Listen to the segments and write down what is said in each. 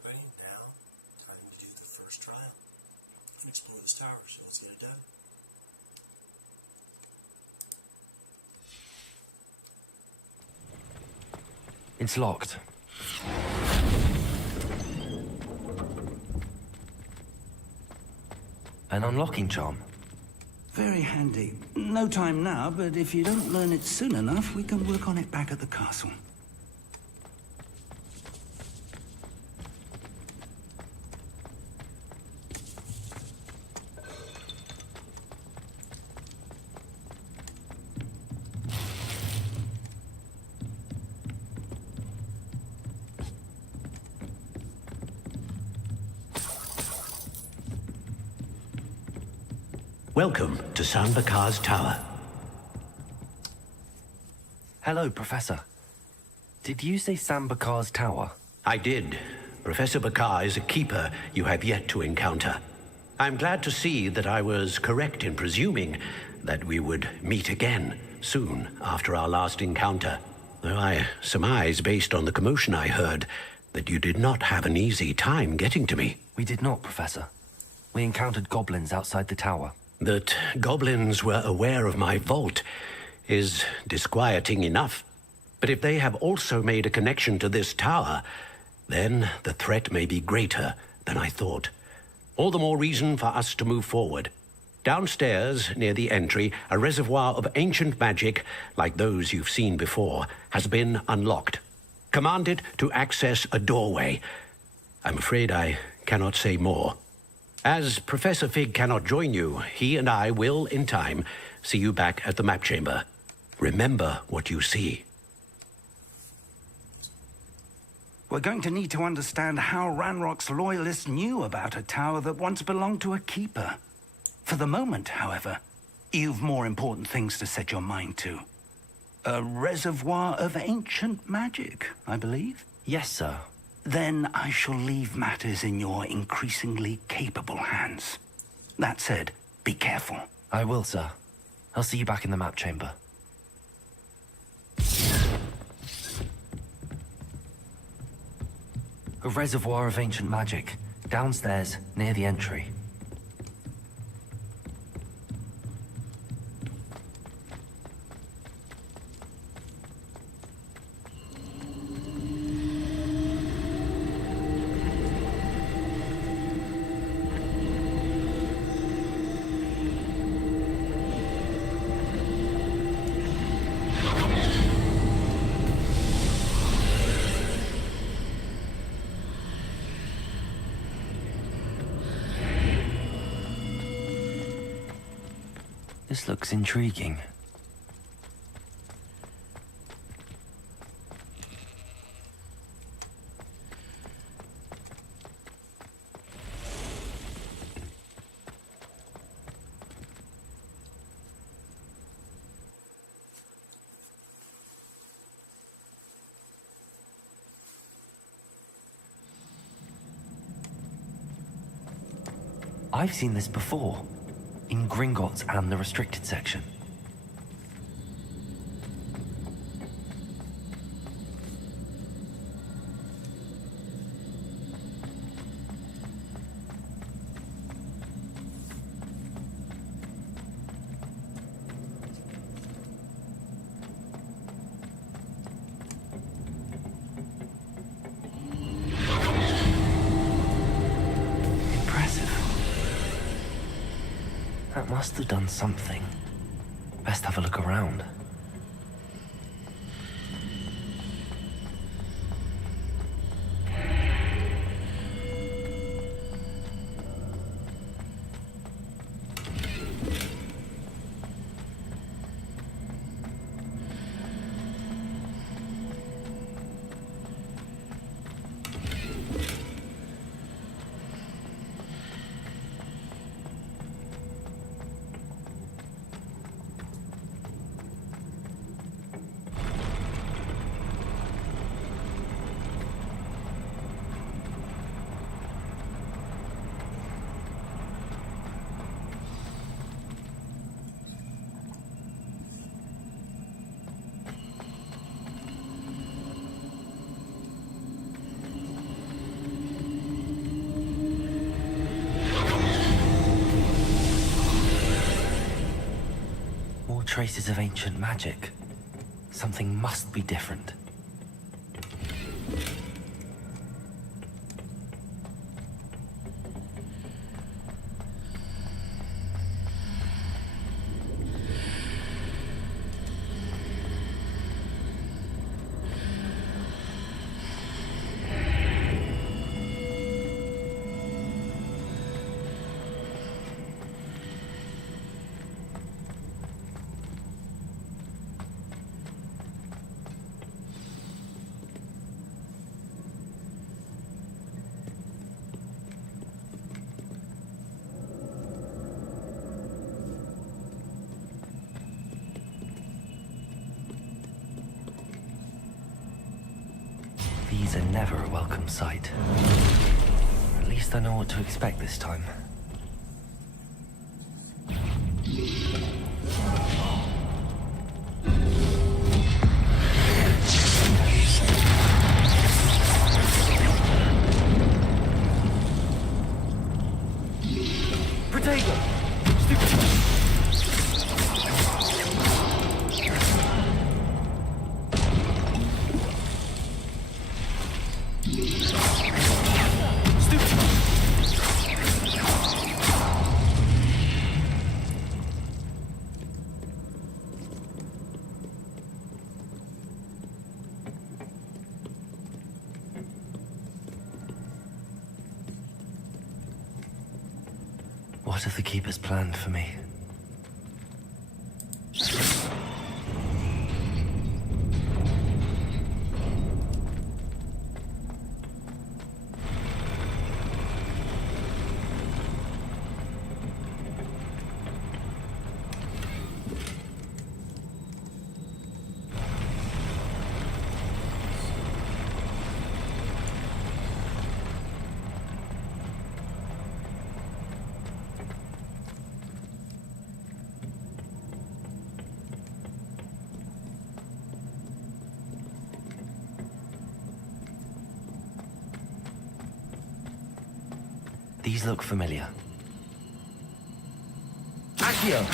everybody down. Time to do the first trial. If we explore this tower, so let's get it done. It's locked. An unlocking charm. Very handy. No time now, but if you don't learn it soon enough, we can work on it back at the castle. Welcome to Sanbakar's Tower. Hello, Professor. Did you say Sambakar's tower? I did. Professor Bakar is a keeper you have yet to encounter. I'm glad to see that I was correct in presuming that we would meet again soon after our last encounter. Though I surmise, based on the commotion I heard, that you did not have an easy time getting to me. We did not, Professor. We encountered goblins outside the tower. That goblins were aware of my vault is disquieting enough. But if they have also made a connection to this tower, then the threat may be greater than I thought. All the more reason for us to move forward. Downstairs, near the entry, a reservoir of ancient magic, like those you've seen before, has been unlocked. Commanded to access a doorway. I'm afraid I cannot say more. As Professor Fig cannot join you, he and I will, in time, see you back at the map chamber. Remember what you see. We're going to need to understand how Ranrock's loyalists knew about a tower that once belonged to a keeper. For the moment, however, you've more important things to set your mind to. A reservoir of ancient magic, I believe? Yes, sir. Then I shall leave matters in your increasingly capable hands. That said, be careful. I will, sir. I'll see you back in the map chamber. A reservoir of ancient magic, downstairs, near the entry. This looks intriguing. I've seen this before, in Gringotts and the restricted section. That must have done something. Best have a look around. traces of ancient magic. Something must be different. These are never a welcome sight. At least I know what to expect this time. What have the Keepers planned for me? These look familiar. Accio!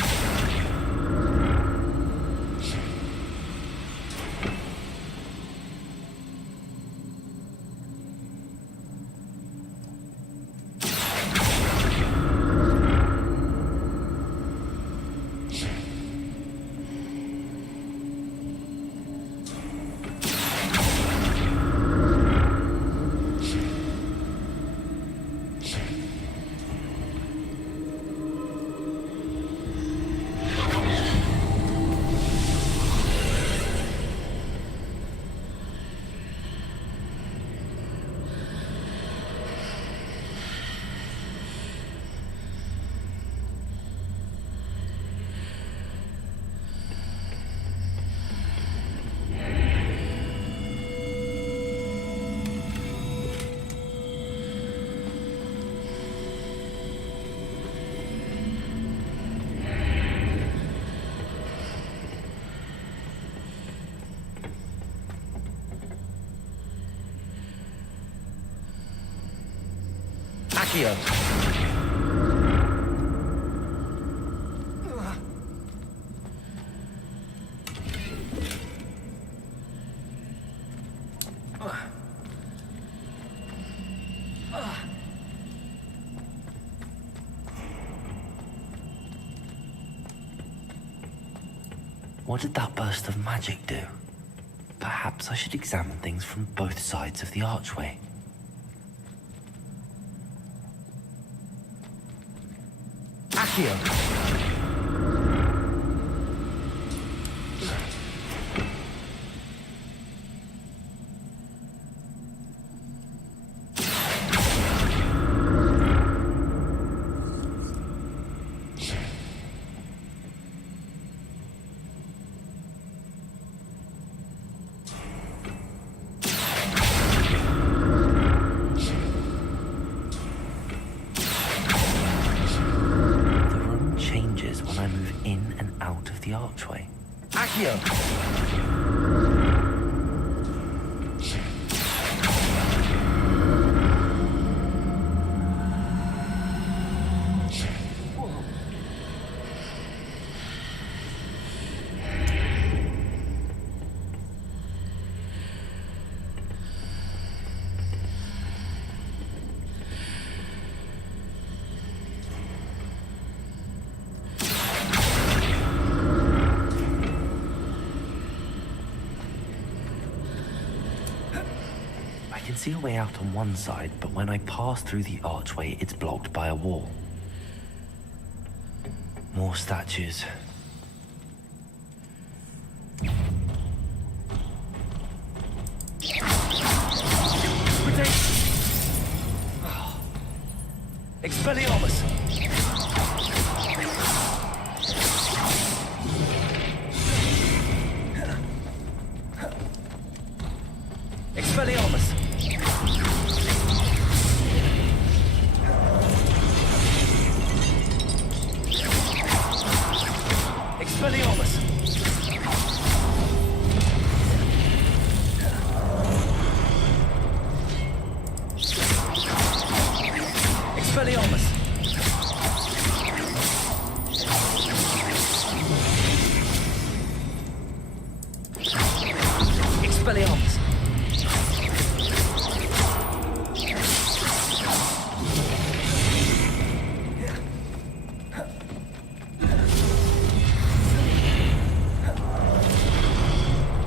Accio! What did that burst of magic do? Perhaps I should examine things from both sides of the archway. Accio! The archway. Accio! can see a way out on one side, but when I pass through the archway, it's blocked by a wall. More statues. Expelliarmus! Expelliarmus! Expelliarmus! Expelliarmus! Expelliarmus!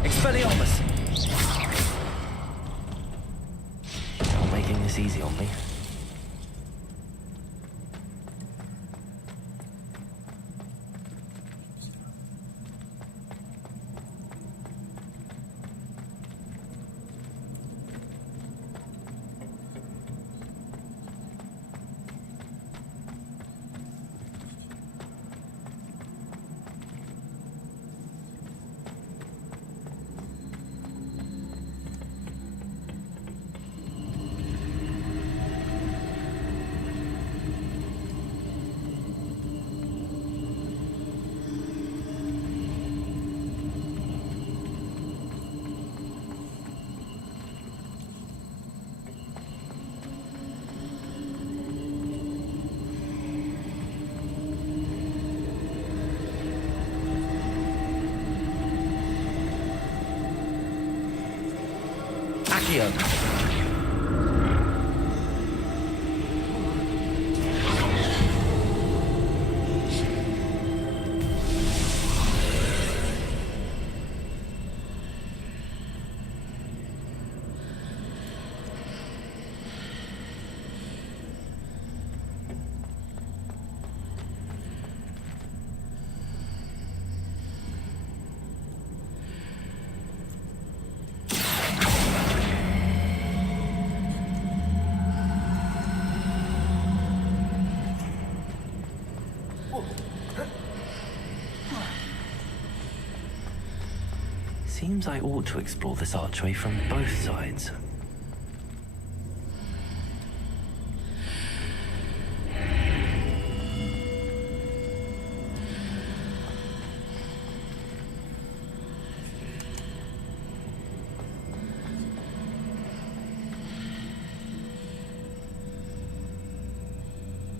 Expelliarmus! Not making this easy on me. Accio! Seems I ought to explore this archway from both sides.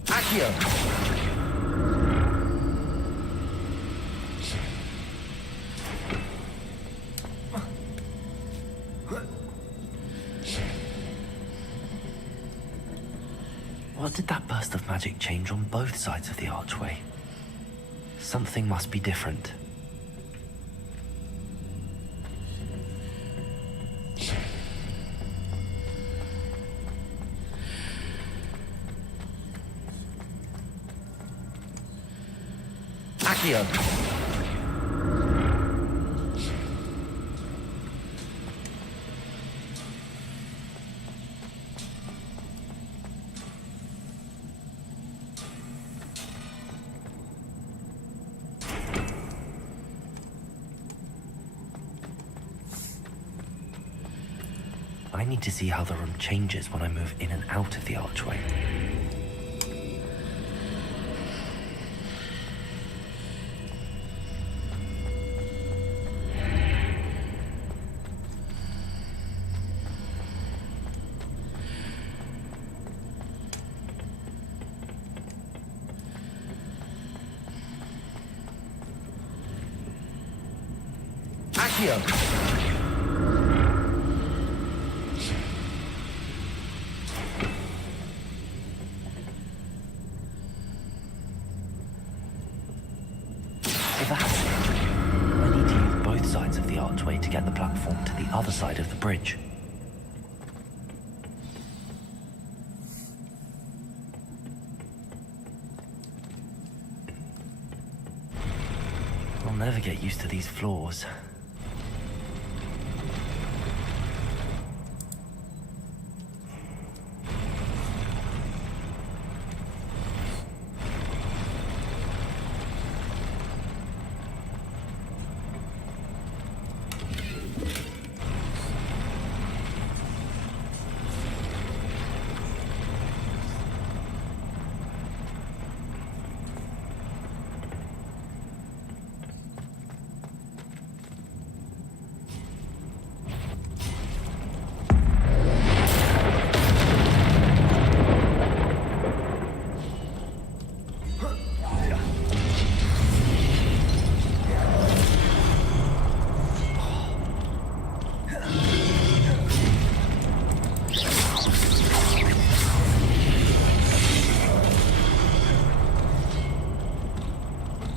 Accio! What did that burst of magic change on both sides of the archway? Something must be different. Accio! I need to see how the room changes when I move in and out of the archway. Accio! That's it. I need to use both sides of the archway to get the platform to the other side of the bridge. never get used to these floors.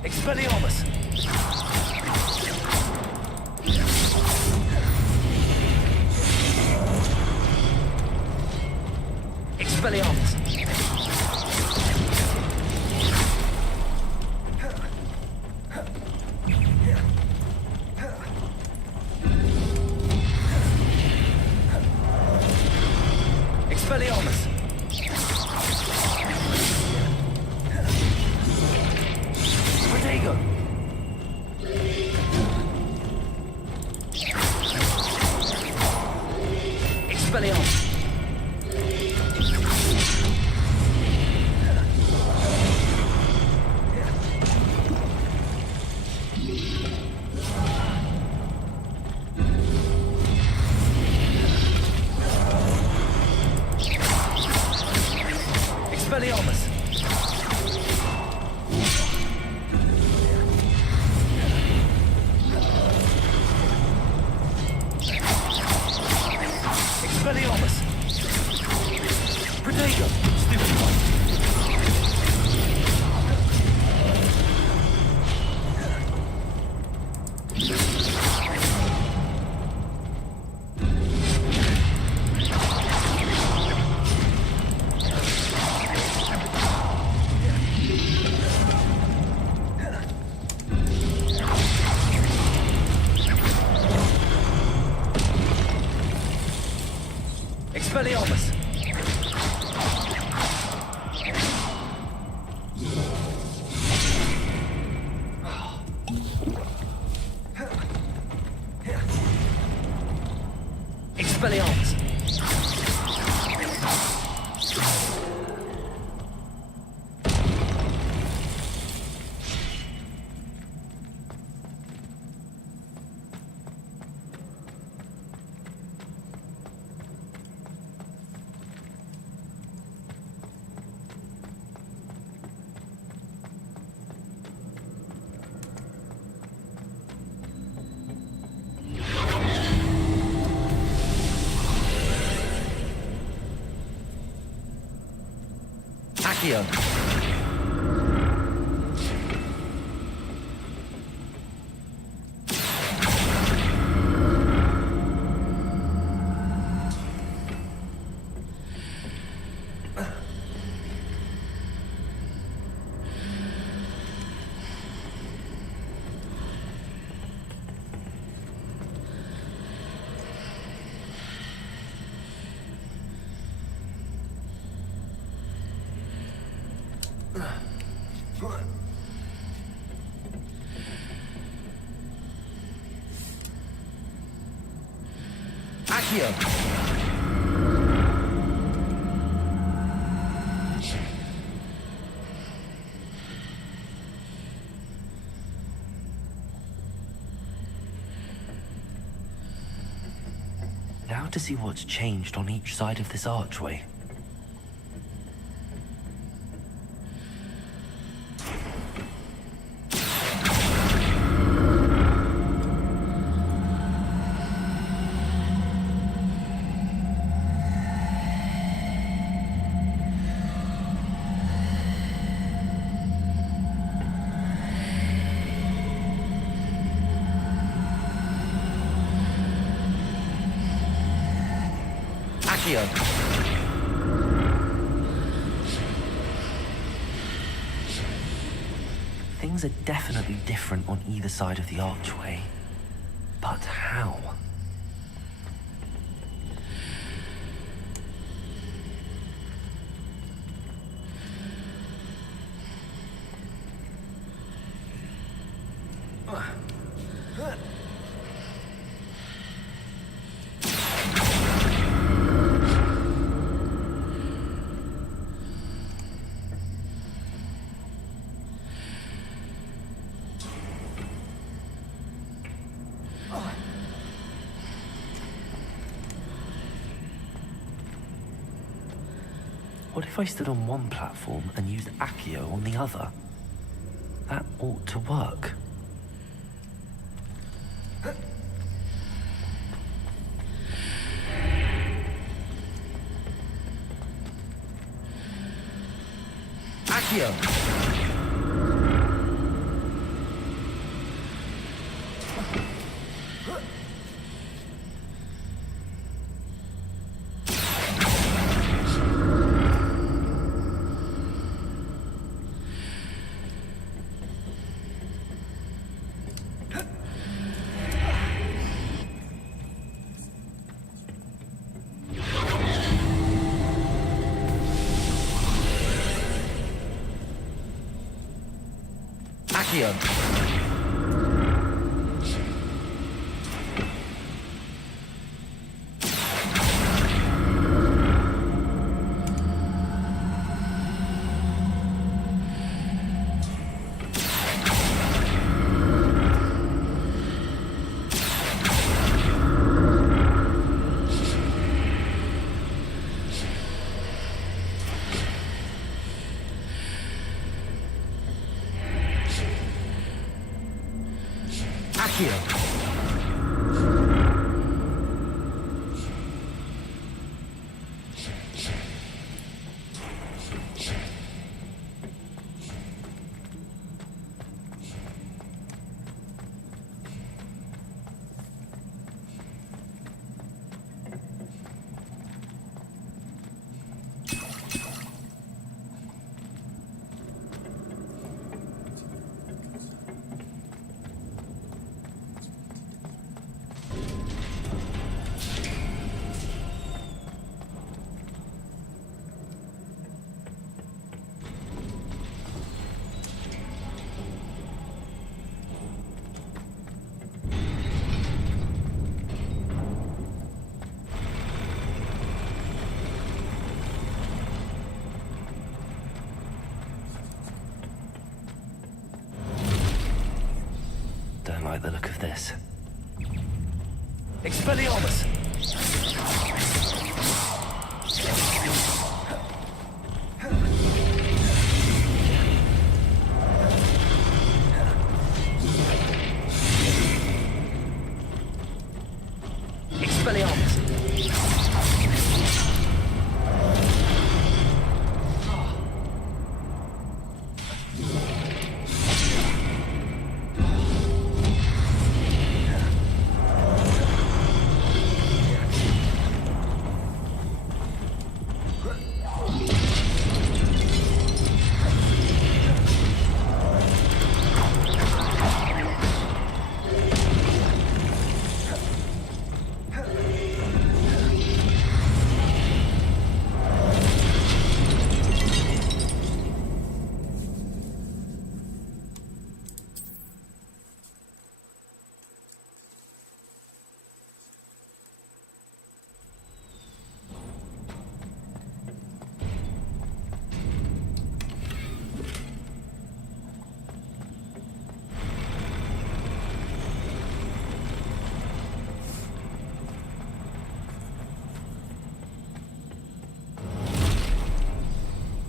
Expelliarmus! Expelliarmus! Expelliarmus! Protego! Expelliarmus! Expelliarmus! Expelliarmus! Protego! Stupid one! Expelliarmus! Expelliarmus! Accio! Accio! Now to see what's changed on each side of this archway. Accio! Things are definitely different on either side of the archway. But how? What if I stood on one platform and used Accio on the other? That ought to work. Accio! Accio! Don't like the look of this. Expelliarmus! Expelliarmus!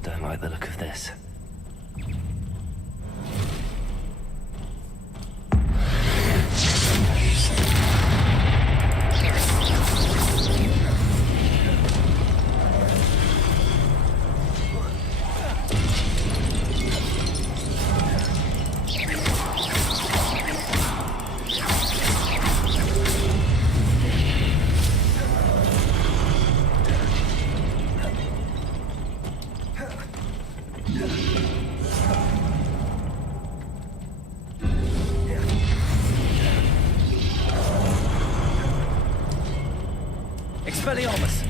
Don't like the look of this. Yeah. Expelliarmus!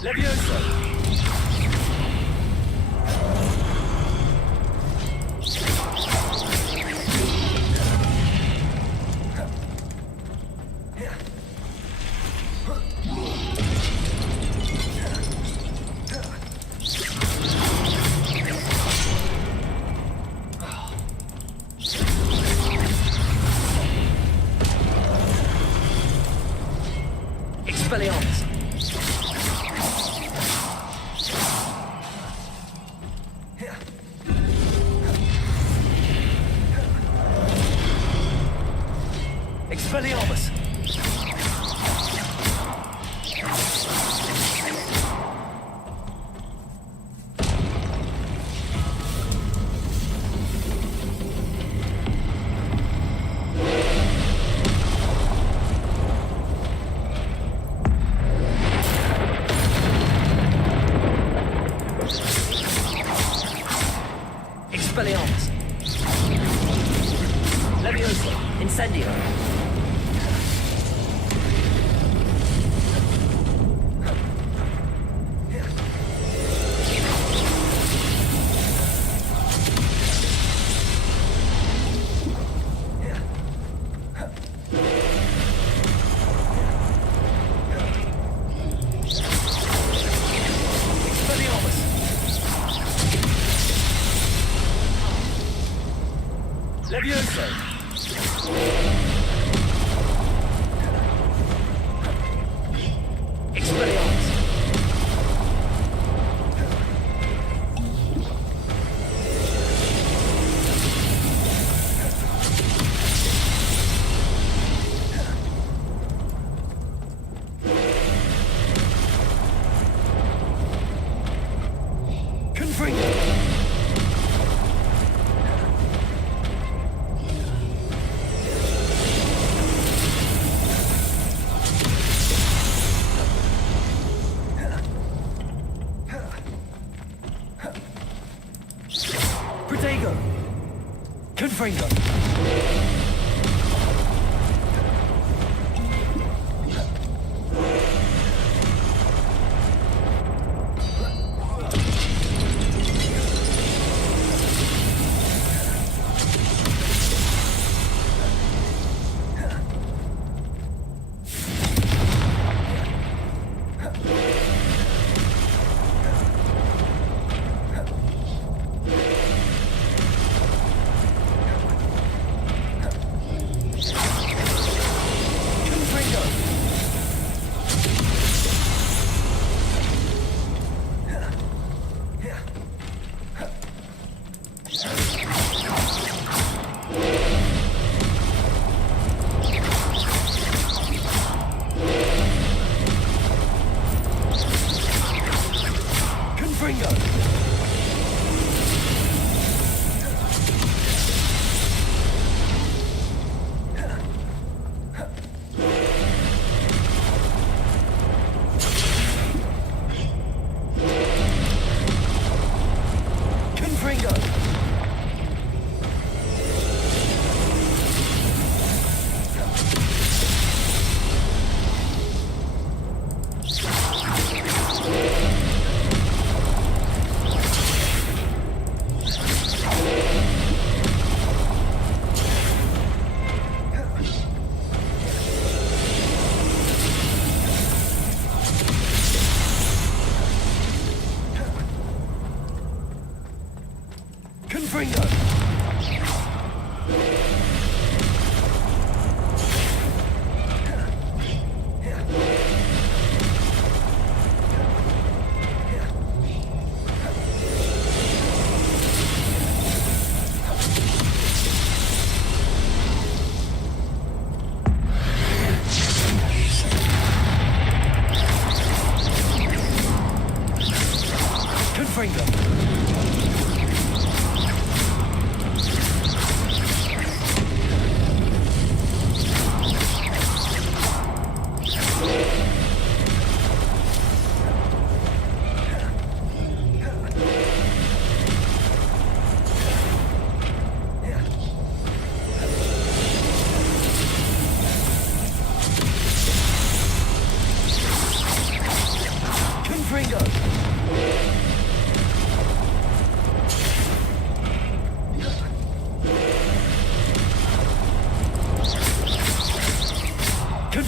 Levioso! Expelliarmus! Expelliarmus! Expelliarmus! Levioso! Incendio! Levioso! Expelliarmus! Confringo! Protego! Confringo!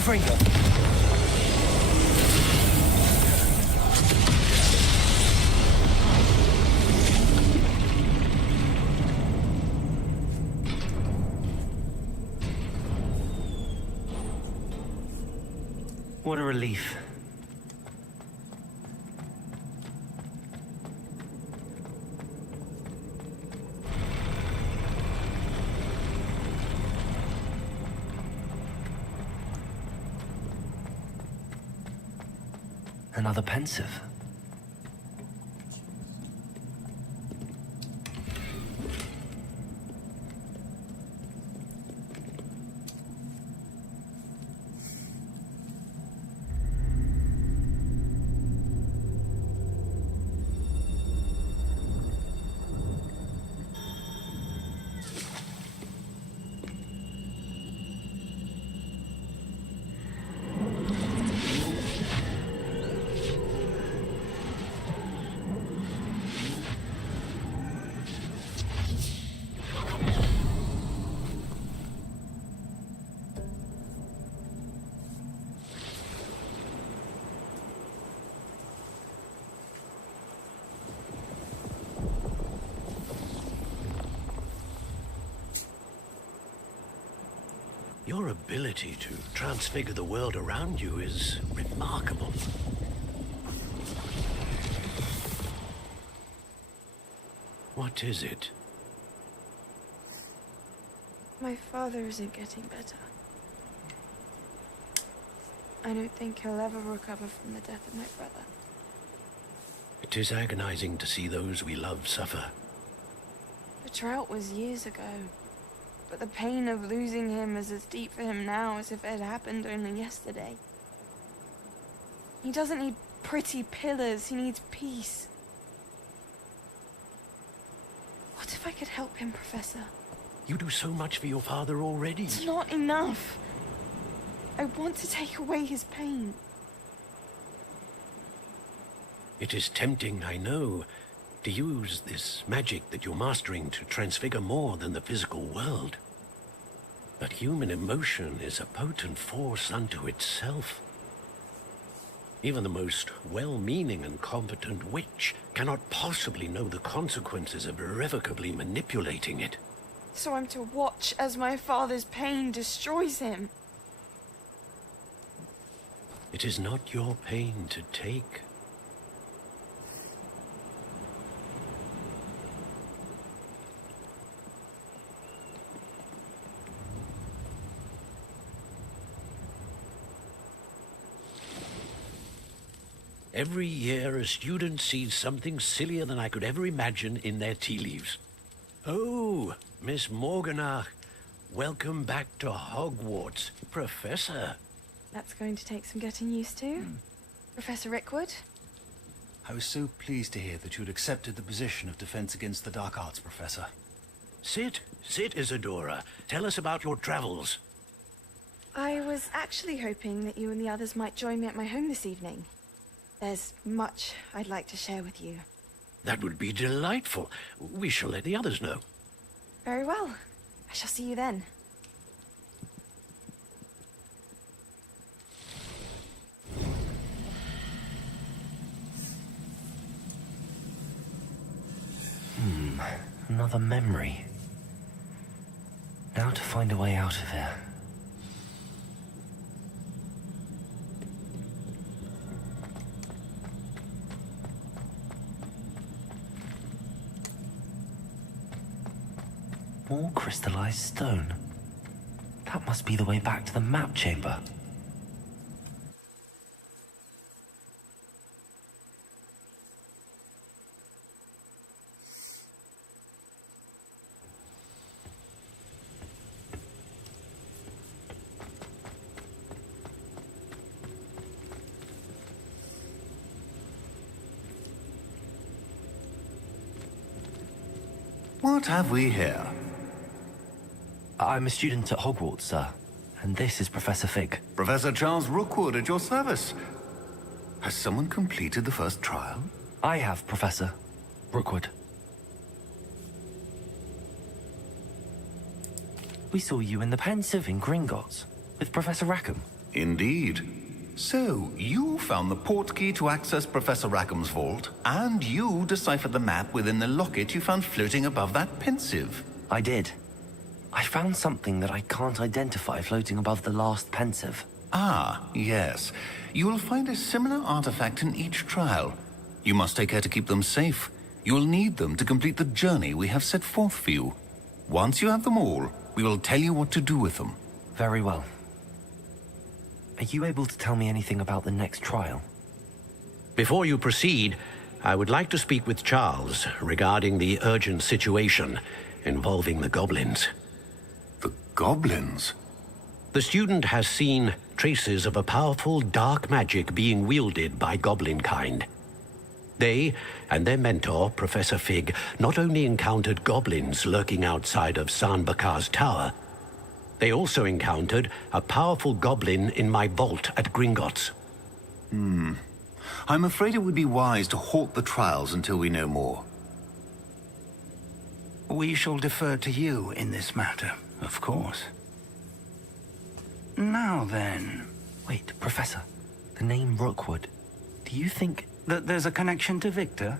Gryffindor. What a relief. Another pensive. Your ability to transfigure the world around you is remarkable. What is it? My father isn't getting better. I don't think he'll ever recover from the death of my brother. It is agonizing to see those we love suffer. The drought was years ago, but the pain of losing him is as deep for him now as if it had happened only yesterday. He doesn't need pretty pillars, he needs peace. What if I could help him, Professor? You do so much for your father already. It's not enough. I want to take away his pain. It is tempting, I know, to use this magic that you're mastering to transfigure more than the physical world. But human emotion is a potent force unto itself. Even the most well-meaning and competent witch cannot possibly know the consequences of irrevocably manipulating it. So I'm to watch as my father's pain destroys him. It is not your pain to take. Every year, a student sees something sillier than I could ever imagine in their tea leaves. Oh, Miss Morganach, welcome back to Hogwarts, Professor. That's going to take some getting used to. Professor Rickwood? I was so pleased to hear that you'd accepted the position of Defense Against the Dark Arts, Professor. Sit, Isadora. Tell us about your travels. I was actually hoping that you and the others might join me at my home this evening. There's much I'd like to share with you. That would be delightful. We shall let the others know. Very well. I shall see you then. Another memory. Now to find a way out of here. More crystallized stone. That must be the way back to the map chamber. What have we here? I'm a student at Hogwarts, sir. And this is Professor Fig. Professor Charles Rookwood at your service. Has someone completed the first trial? I have, Professor Rookwood. We saw you in the Pensive in Gringotts with Professor Rackham. Indeed. So, you found the port key to access Professor Rackham's vault, and you deciphered the map within the locket you found floating above that pensive. I did. I found something that I can't identify floating above the last pensive. Ah, yes. You will find a similar artifact in each trial. You must take care to keep them safe. You will need them to complete the journey we have set forth for you. Once you have them all, we will tell you what to do with them. Very well. Are you able to tell me anything about the next trial? Before you proceed, I would like to speak with Charles regarding the urgent situation involving the goblins. The goblins? The student has seen traces of a powerful dark magic being wielded by goblin kind. They and their mentor, Professor Fig, not only encountered goblins lurking outside of San Bakar's tower, they also encountered a powerful goblin in my vault at Gringotts. I'm afraid it would be wise to halt the trials until we know more. We shall defer to you in this matter, of course. Now then... Wait, Professor. The name Rookwood. Do you think... that there's a connection to Victor?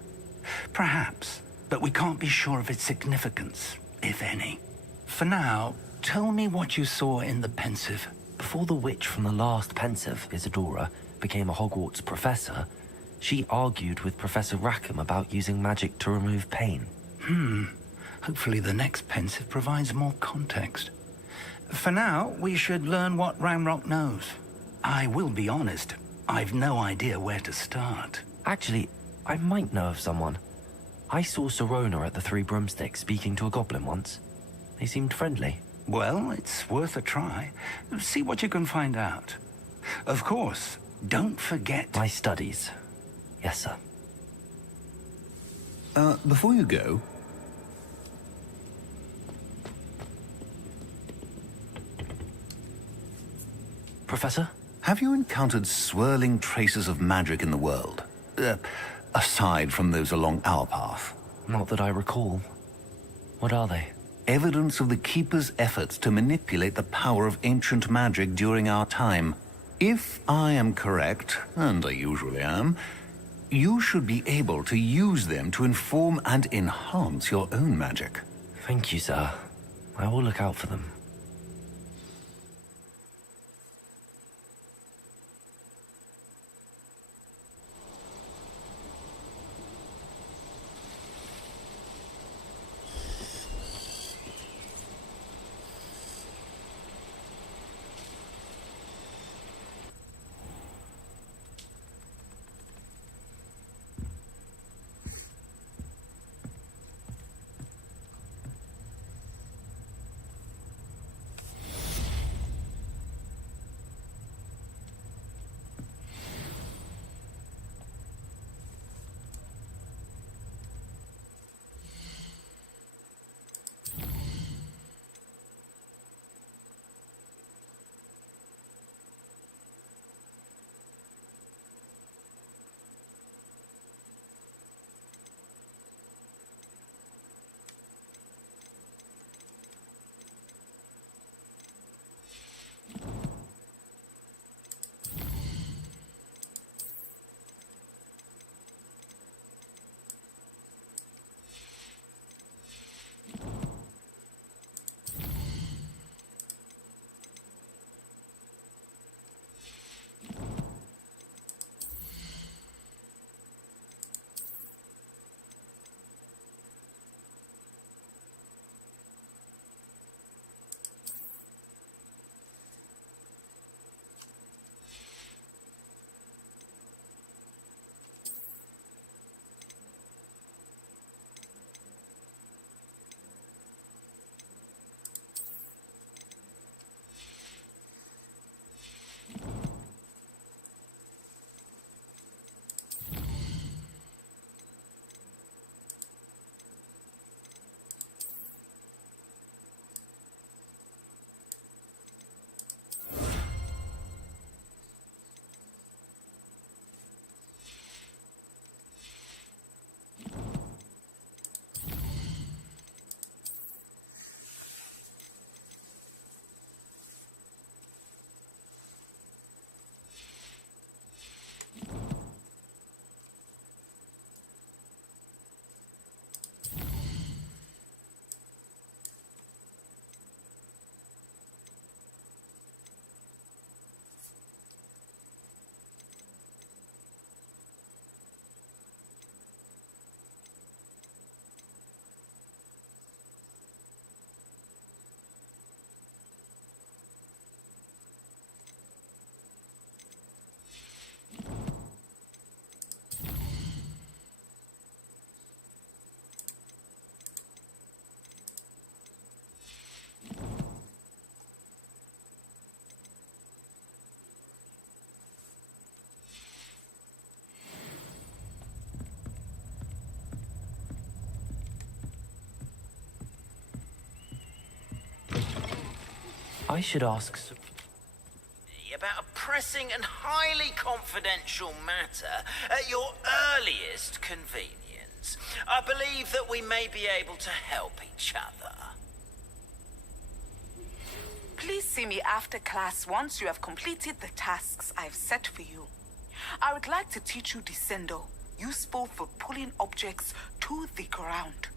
Perhaps, but we can't be sure of its significance, if any. For now, tell me what you saw in the pensive. Before the witch from the last pensive, Isadora, became a Hogwarts professor, she argued with Professor Rackham about using magic to remove pain. Hopefully the next pensive provides more context. For now, we should learn what Ranrock knows. I will be honest, I've no idea where to start. Actually, I might know of someone. I saw Serona at the Three Broomsticks speaking to a goblin once. They seemed friendly. Well, it's worth a try. See what you can find out. Of course, don't forget... My studies. Yes, sir. Before you go... Professor? Have you encountered swirling traces of magic in the world? Aside from those along our path? Not that I recall. What are they? Evidence of the Keeper's efforts to manipulate the power of ancient magic during our time. If I am correct, and I usually am, you should be able to use them to inform and enhance your own magic. Thank you, sir. I will look out for them. I should ask... About a pressing and highly confidential matter at your earliest convenience. I believe that we may be able to help each other. Please see me after class once you have completed the tasks I've set for you. I would like to teach you Descendo, useful for pulling objects to the ground.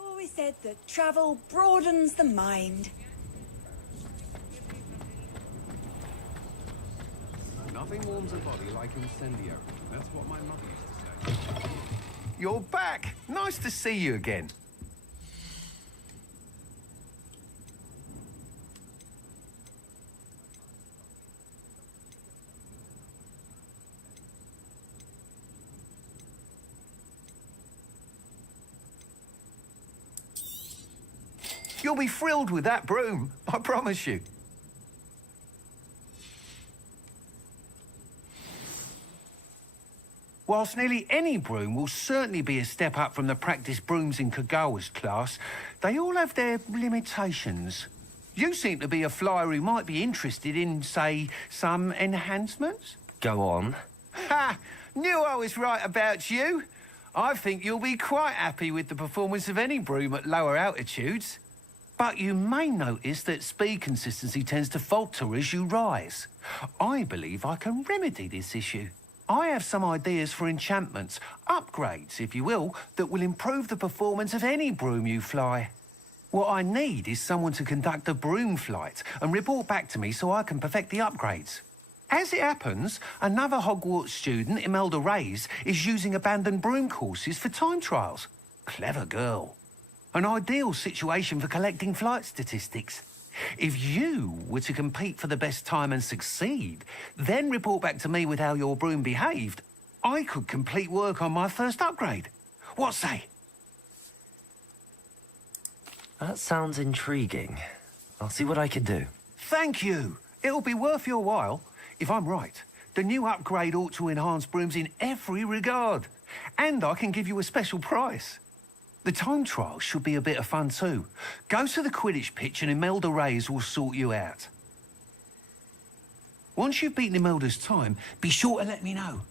Always said that travel broadens the mind. Nothing warms a body like incendio. That's what my mother used to say. You're back. Nice to see you again. You'll be thrilled with that broom, I promise you. Whilst nearly any broom will certainly be a step up from the practice brooms in Kagawa's class, they all have their limitations. You seem to be a flyer who might be interested in, say, some enhancements? Go on. Ha! Knew I was right about you. I think you'll be quite happy with the performance of any broom at lower altitudes. But you may notice that speed consistency tends to falter as you rise. I believe I can remedy this issue. I have some ideas for enchantments, upgrades, if you will, that will improve the performance of any broom you fly. What I need is someone to conduct a broom flight and report back to me so I can perfect the upgrades. As it happens, another Hogwarts student, Imelda Reyes, is using abandoned broom courses for time trials. Clever girl. An ideal situation for collecting flight statistics. If you were to compete for the best time and succeed, then report back to me with how your broom behaved, I could complete work on my first upgrade. What say? That sounds intriguing. I'll see what I can do. Thank you. It'll be worth your while. If I'm right, the new upgrade ought to enhance brooms in every regard. And I can give you a special price. The time trial should be a bit of fun too. Go to the Quidditch pitch and Imelda Reyes will sort you out. Once you've beaten Imelda's time, be sure to let me know.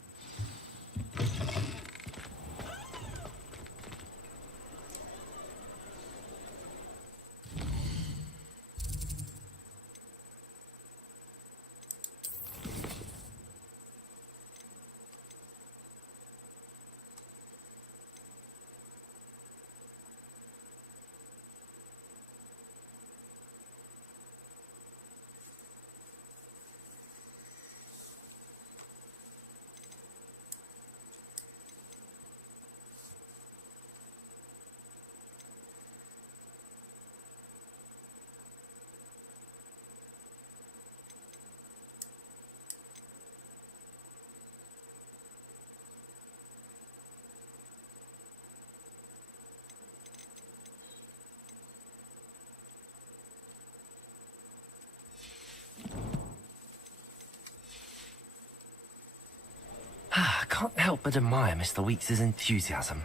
I can't help but admire Mr. Weeks' enthusiasm.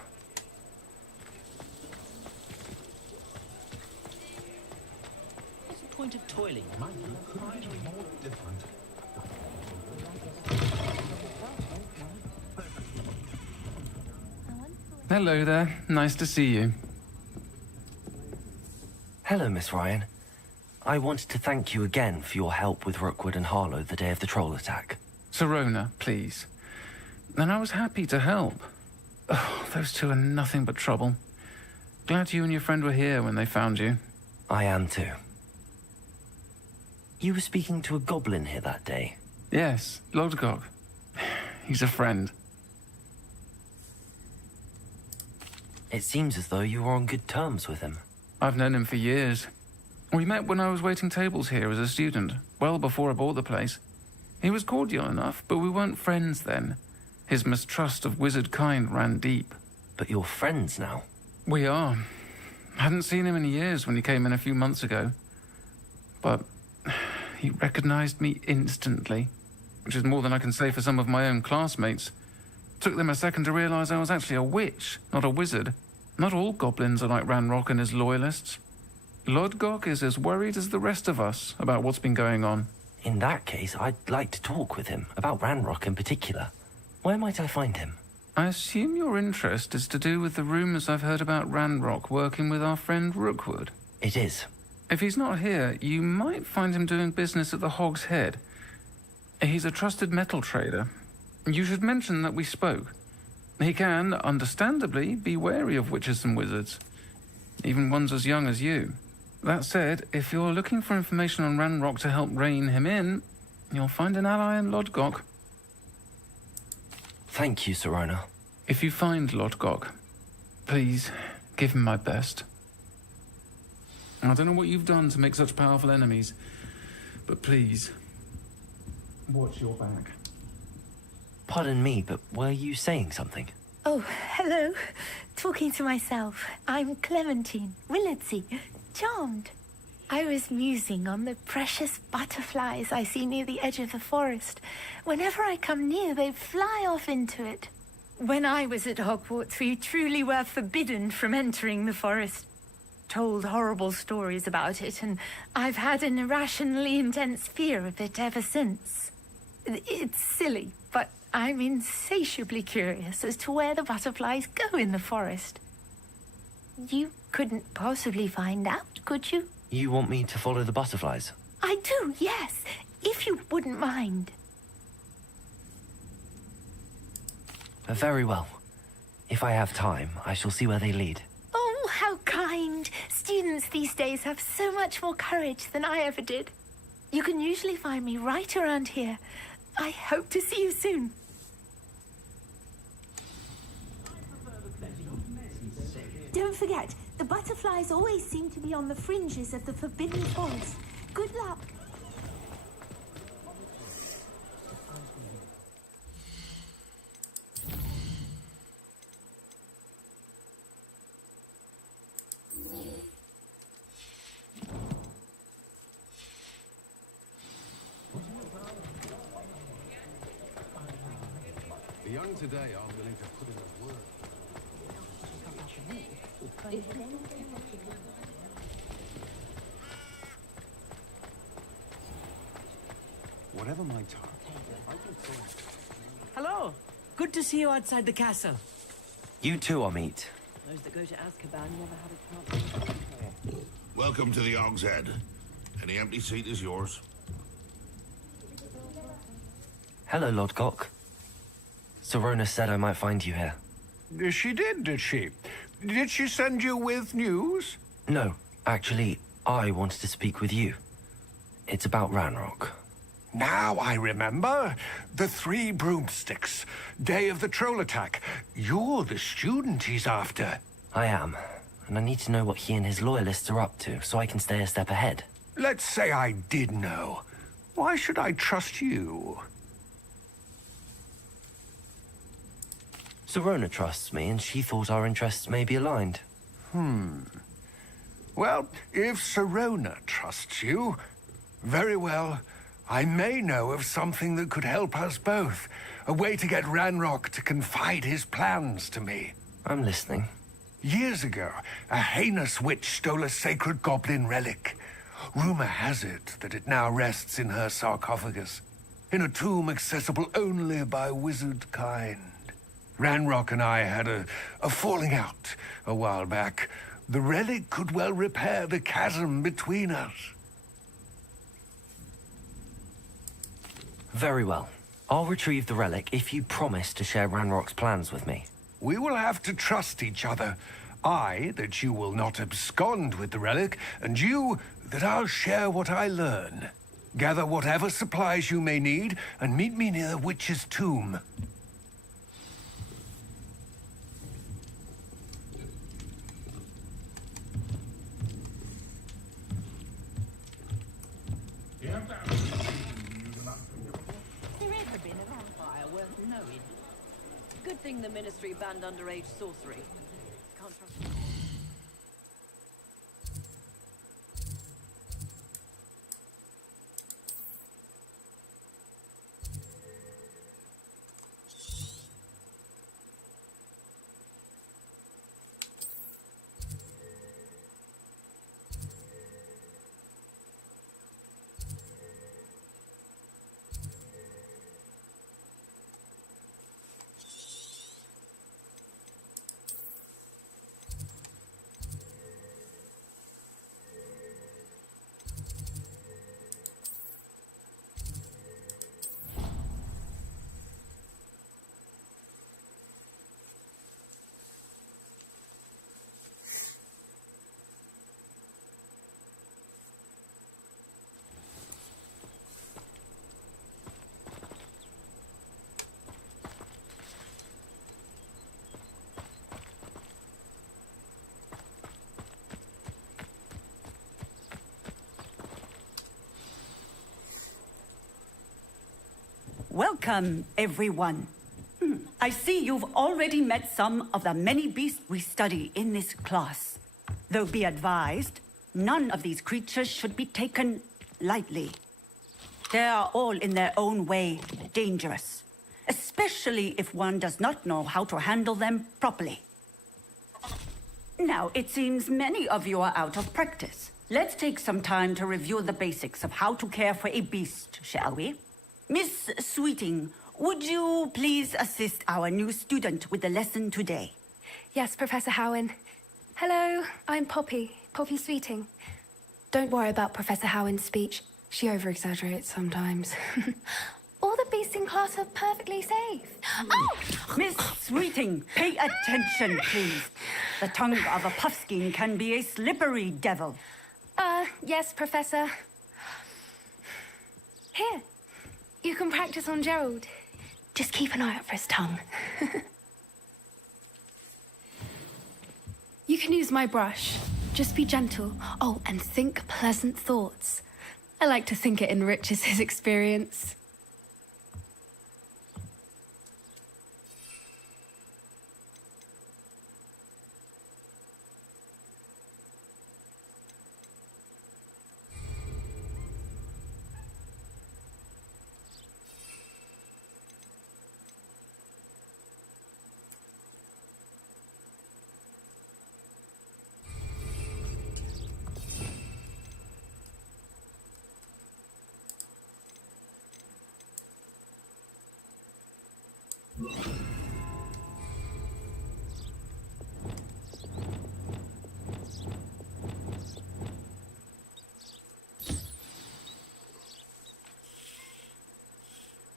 What's the point of toiling? More different. Hello there. Nice to see you. Hello, Miss Ryan. I wanted to thank you again for your help with Rookwood and Harlow the day of the troll attack. Sirona, please. And I was happy to help. Oh, those two are nothing but trouble. Glad you and your friend were here when they found you. I am too. You were speaking to a goblin here that day? Yes, Lodgok. He's a friend. It seems as though you were on good terms with him. I've known him for years. We met when I was waiting tables here as a student, well before I bought the place. He was cordial enough, but we weren't friends then. His mistrust of wizard kind ran deep. But you're friends now? We are. Hadn't seen him in years when he came in a few months ago. But he recognized me instantly, which is more than I can say for some of my own classmates. Took them a second to realize I was actually a witch, not a wizard. Not all goblins are like Ranrock and his loyalists. Lodgok is as worried as the rest of us about what's been going on. In that case, I'd like to talk with him, about Ranrock in particular. Where might I find him? I assume your interest is to do with the rumors I've heard about Ranrock working with our friend Rookwood. It is. If he's not here, you might find him doing business at the Hog's Head. He's a trusted metal trader. You should mention that we spoke. He can, understandably, be wary of witches and wizards, even ones as young as you. That said, if you're looking for information on Ranrock to help rein him in, you'll find an ally in Lodgok. Thank you, Sirona. If you find Lodgok, please give him my best. I don't know what you've done to make such powerful enemies, but please, watch your back. Pardon me, but were you saying something? Oh, hello. Talking to myself. I'm Clementine Willardsey. Charmed. I was musing on the precious butterflies I see near the edge of the forest. Whenever I come near, they fly off into it. When I was at Hogwarts, we truly were forbidden from entering the forest. Told horrible stories about it, and I've had an irrationally intense fear of it ever since. It's silly, but I'm insatiably curious as to where the butterflies go in the forest. You couldn't possibly find out, could you? You want me to follow the butterflies? I do, yes, if you wouldn't mind. Very well. If I have time, I shall see where they lead. Oh, how kind. Students these days have so much more courage than I ever did. You can usually find me right around here. I hope to see you soon. Don't forget, the butterflies always seem to be on the fringes of the Forbidden Forest. Good luck. The young today are willing to put in a word. Whatever my time, I can say. Hello. Good to see you outside the castle. You too, Amit. Those that go to Azkaban never had a chance. Welcome to the Hog's Head. Any empty seat is yours. Hello, Lodgok. Sirona said I might find you here. She did she? Did she send you with news? No, actually, I wanted to speak with you. It's about Ranrock. Now I remember. The 3 broomsticks. Day of the troll attack. You're the student he's after. I am, and I need to know what he and his loyalists are up to, so I can stay a step ahead. Let's say I did know. Why should I trust you? Sirona trusts me, and she thought our interests may be aligned. Well, if Sirona trusts you, very well. I may know of something that could help us both. A way to get Ranrock to confide his plans to me. I'm listening. Years ago, a heinous witch stole a sacred goblin relic. Rumor has it that it now rests in her sarcophagus, in a tomb accessible only by wizard kind. Ranrock and I had a falling out a while back. The relic could well repair the chasm between us. Very well. I'll retrieve the relic if you promise to share Ranrock's plans with me. We will have to trust each other. I, that you will not abscond with the relic, and you, that I'll share what I learn. Gather whatever supplies you may need, and meet me near the witch's tomb. There ever been a vampire worth knowing? Good thing the Ministry banned underage sorcery. Can't trust. Welcome, everyone. I see you've already met some of the many beasts we study in this class. Though be advised, none of these creatures should be taken lightly. They are all in their own way dangerous, especially if one does not know how to handle them properly. Now, it seems many of you are out of practice. Let's take some time to review the basics of how to care for a beast, shall we? Miss Sweeting, would you please assist our new student with the lesson today? Yes, Professor Howen. Hello, I'm Poppy Sweeting. Don't worry about Professor Howen's speech. She over-exaggerates sometimes. All the beasts in class are perfectly safe. Oh! Miss Sweeting, pay attention, please. The tongue of a puffskein can be a slippery devil. Yes, Professor. Here, you can practice on Gerald. Just keep an eye out for his tongue. You can use my brush. Just be gentle. Oh, and think pleasant thoughts. I like to think it enriches his experience.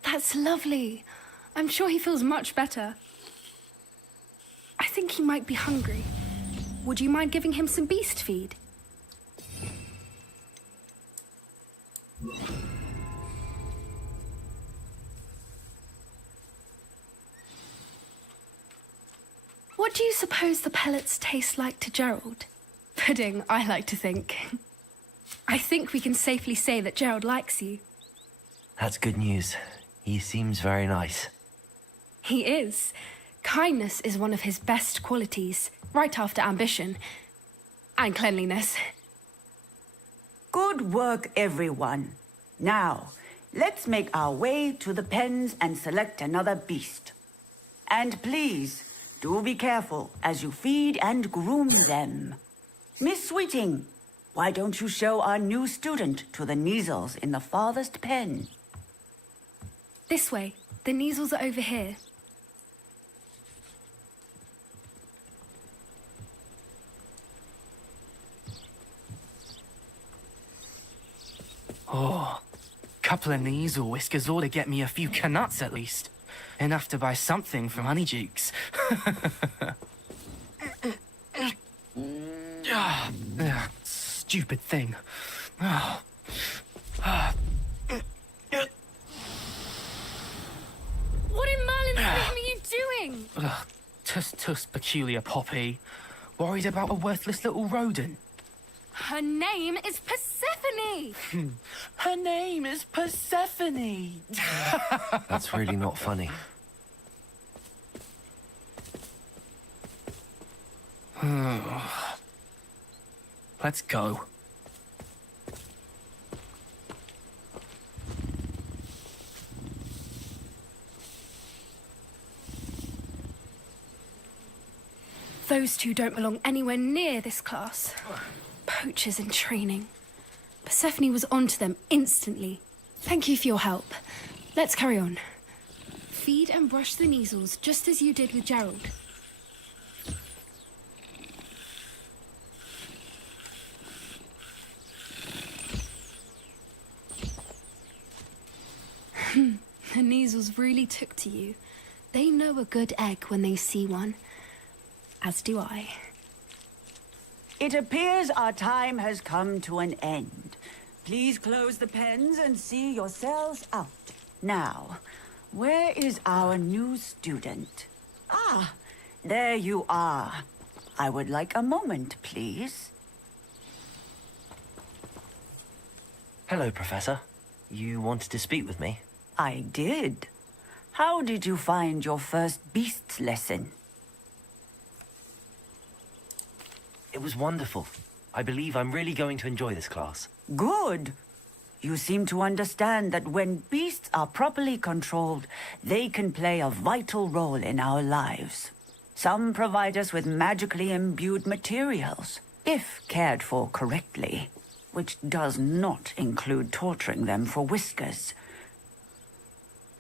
That's lovely. I'm sure he feels much better. I think he might be hungry. Would you mind giving him some beast feed? What do you suppose the pellets taste like to Gerald? Pudding, I like to think. I think we can safely say that Gerald likes you. That's good news. He seems very nice. He is. Kindness is one of his best qualities, right after ambition. And cleanliness. Good work, everyone. Now, let's make our way to the pens and select another beast. And please, do be careful as you feed and groom them. Miss Sweeting, why don't you show our new student to the Neasels in the farthest pen? This way. The Neasels are over here. Oh, Couple of Neasel whiskers ought to get me a few canuts at least. Enough to buy something from Honeydukes. Stupid thing. Oh. What in Merlin's name are you doing? Tuss, peculiar Poppy. Worried about a worthless little rodent. Her name is Persephone! Her name is Persephone! That's really not funny. Let's go. Those two don't belong anywhere near this class. Poachers in training. Persephone was onto them instantly. Thank you for your help. Let's carry on. Feed and brush the Neasels just as you did with Gerald. The Neasels really took to you. They know a good egg when they see one. As do I. It appears our time has come to an end. Please close the pens and see yourselves out. Now, where is our new student? Ah, there you are. I would like a moment, please. Hello, Professor. You wanted to speak with me? I did. How did you find your first beasts lesson? It was wonderful. I believe I'm really going to enjoy this class. Good. You seem to understand that when beasts are properly controlled, they can play a vital role in our lives. Some provide us with magically imbued materials, if cared for correctly, which does not include torturing them for whiskers.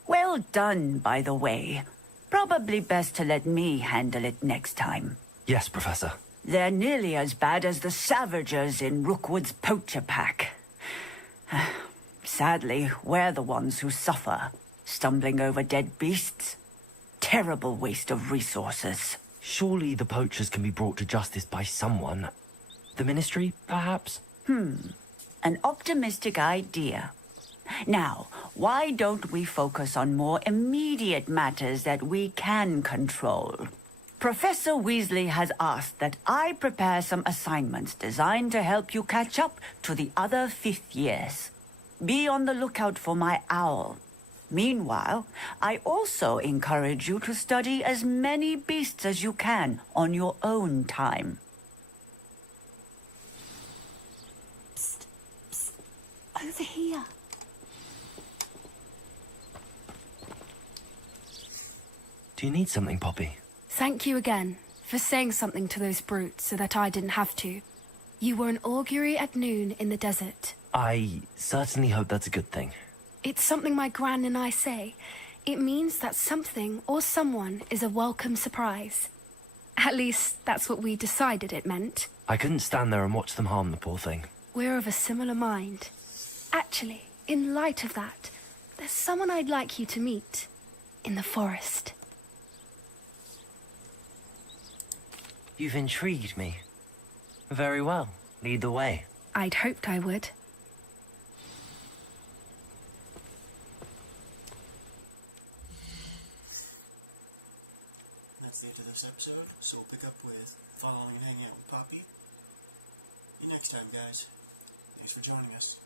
Well done, by the way. Probably best to let me handle it next time. Yes, Professor. They're nearly as bad as the Savagers in Rookwood's poacher pack. Sadly, we're the ones who suffer, stumbling over dead beasts. Terrible waste of resources. Surely the poachers can be brought to justice by someone. The Ministry, perhaps? An optimistic idea. Now, why don't we focus on more immediate matters that we can control? Professor Weasley has asked that I prepare some assignments designed to help you catch up to the other fifth years. Be on the lookout for my owl. Meanwhile, I also encourage you to study as many beasts as you can on your own time. Psst, psst. Over here. Do you need something, Poppy? Thank you again for saying something to those brutes so that I didn't have to. You were an augury at noon in the desert. I certainly hope that's a good thing. It's something my gran and I say. It means that something or someone is a welcome surprise. At least, that's what we decided it meant. I couldn't stand there and watch them harm the poor thing. We're of a similar mind. Actually, in light of that, there's someone I'd like you to meet. In the forest. You've intrigued me. Very well. Lead the way. I'd hoped I would. That's the end of this episode, so we'll pick up with following and hanging out with Poppy. See you next time, guys. Thanks for joining us.